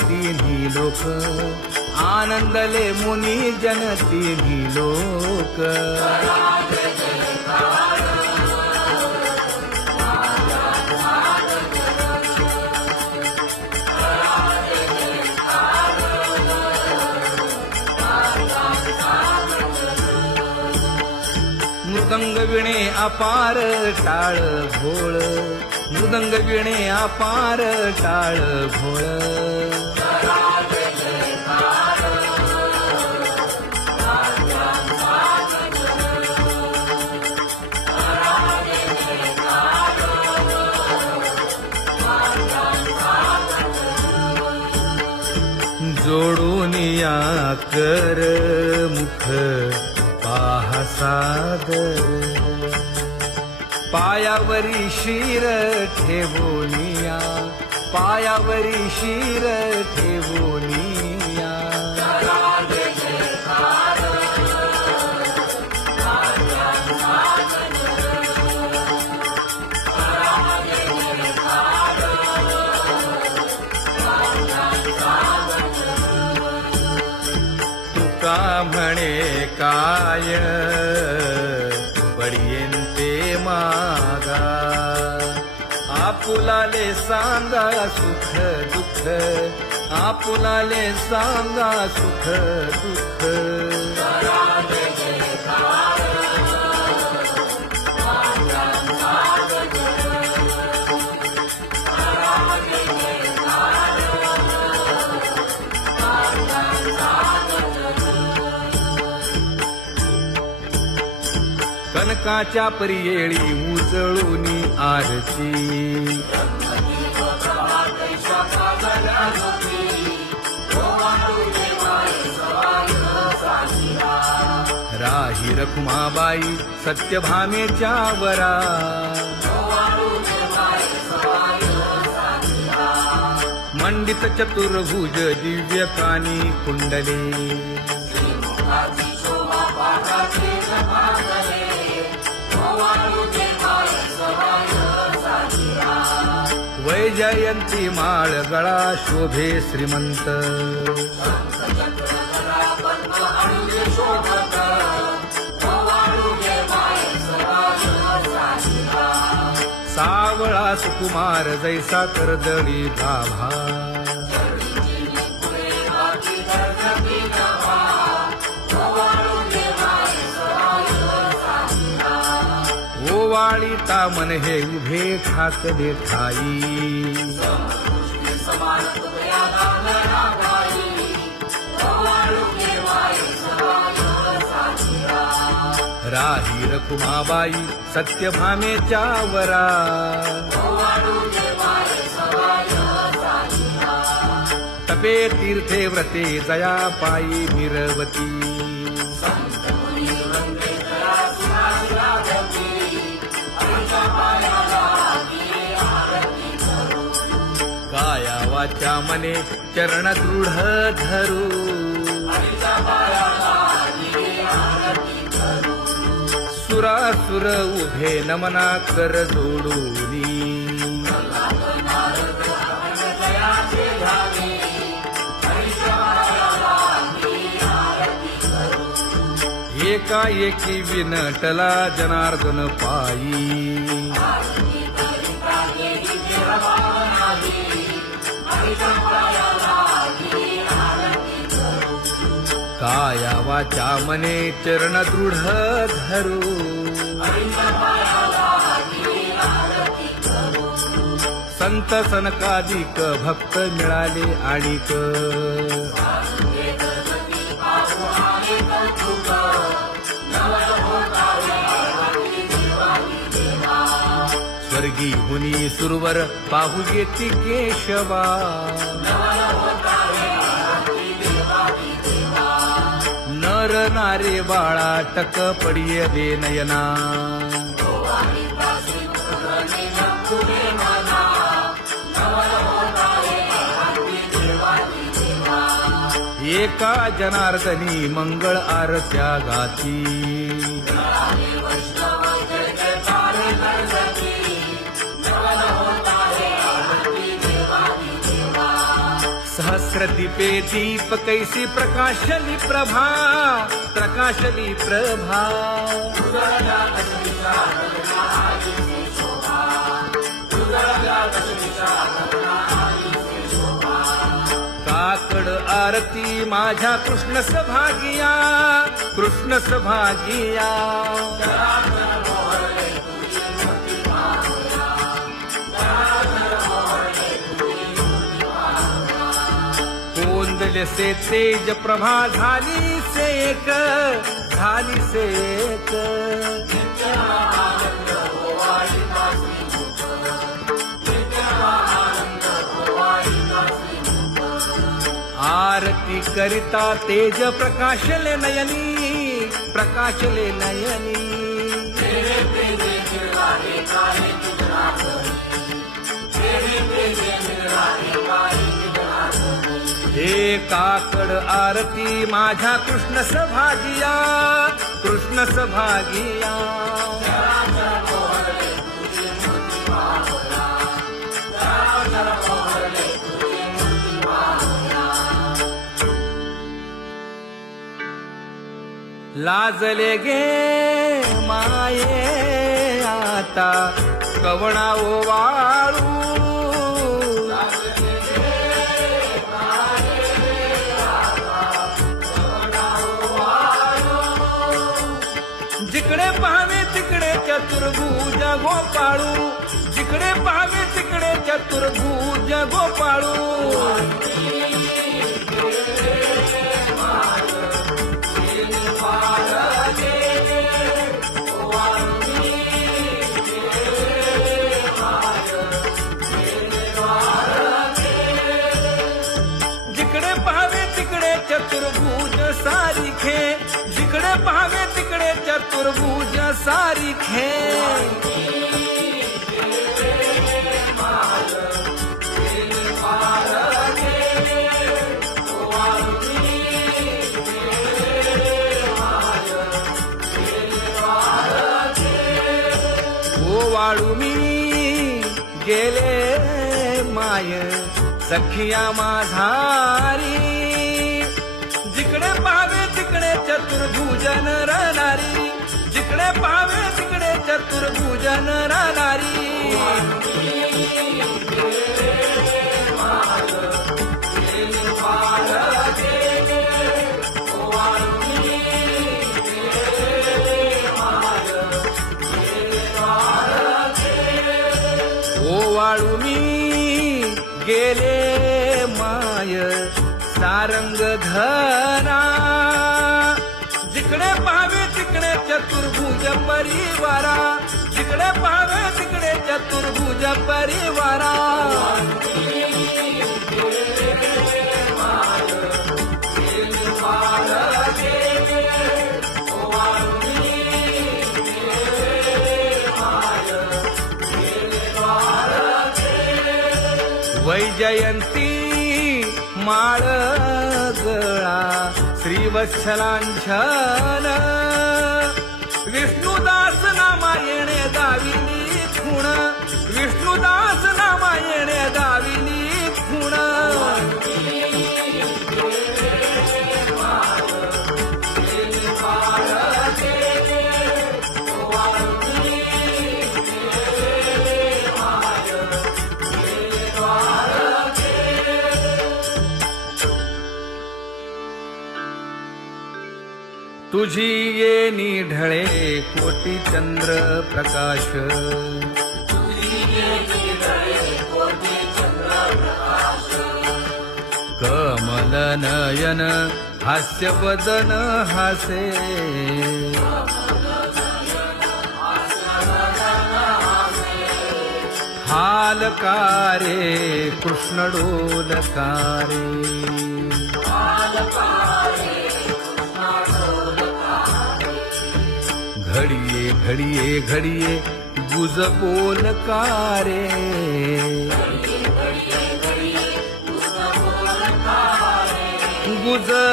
तिन्ही लोक, आनंदले मुनी जन तिन्ही लोक. मृदंग विणे अपार टाळ भोळ, मृदंग विणे अपार टाळ भोळ. जोडून या कर मुख पाहा सादर, पायावरी शिर ठेवोनिया, पायावरी शिर ठेवोनिया. तुका म्हणे काय बडियेंते मागा, आपुलाले सांगा सुख दुःख, आपुलाले सांगा सुख दुःख. कनकाच्या परियेळी उजळूनी आरती, राही रखुमाबाई सत्यभामेच्या वरा, मंडित चतुर्भुज दिव्य कानी कुंडले, वैजयंती माळ गळा शोभे श्रीमंत, सावळा सुकुमार जैसा कर्दळी गाभा, ओवाळी तामन हे उभे ठाकले ठाई, राही रखुमाबाई सत्यभामेच्या वरा, तपे तीर्थे व्रते जया पायी मिरवती, काया वाचा मने चरण दृढ धरू, सुरासुर उभे नमना कर जोडूनी, एकाएकी विनटला जनार्दन पायी, काया वाचा मने चरण दृढ धरू, संत सनकादिक भक्त मिळाले आणिक, स्वर्गी हुनी सुरवर पाहू येती केशवा, नर नारे बाळा टक पडिये दे नयना, एका जनार्दनी मंगळ आरत्या गाती, सहस्रदीपे दीप कैसी प्रकाशली प्रभा, प्रकाशली प्रभा. काकड आरती माझ्या कृष्ण सभागिया, कृष्ण सभागिया. कोंदले से तेज प्रभा झाली से एक, झाली से एक. आरती करिता तेज प्रकाशले नयनी, प्रकाशले नयनी. हे काकड आरती माझ्या कृष्ण सभागिया, कृष्ण सभागिया. लाजले गे माये आता कवणा ओवाळू. जिकडे पाहावे तिकडे चतुर्भुज गोपाळू, जिकडे पाहावे तिकडे चतुर्भुज गोपाळू. जिकडे पाहावे तिकडे चतुर्भुज सारिखे, जिकडे पाहावे तिकडे चतुर्भुज सारिखे. ओवाळू मी गेले माय सखिया माझारी. जिकडे पाहावे तिकडे चतुर्भुज नरनारी, जिकडे पाहावे तिकडे चतुर्भुज नरनारी. ओवाळू मी गेले माय सारंग धरा. जिकडे पाहावे तिकडे चतुर्भुज परिवारा, जिकडे पाहावे तिकडे चतुर्भुज परिवारा. वैजयंती माळ गळा श्रीवत्सलांछन. विष्णुदास नामायणे दाविनी खूण, विष्णुदास नामायणे दाविनी खूण. तुझी येणी ढळे कोटी चंद्र प्रकाश. कमल नयन हास्य वदन हासे. हालकारे कृष्ण डोलकारे. घडिये घडिये घडिये गुज बोलकारे. गुज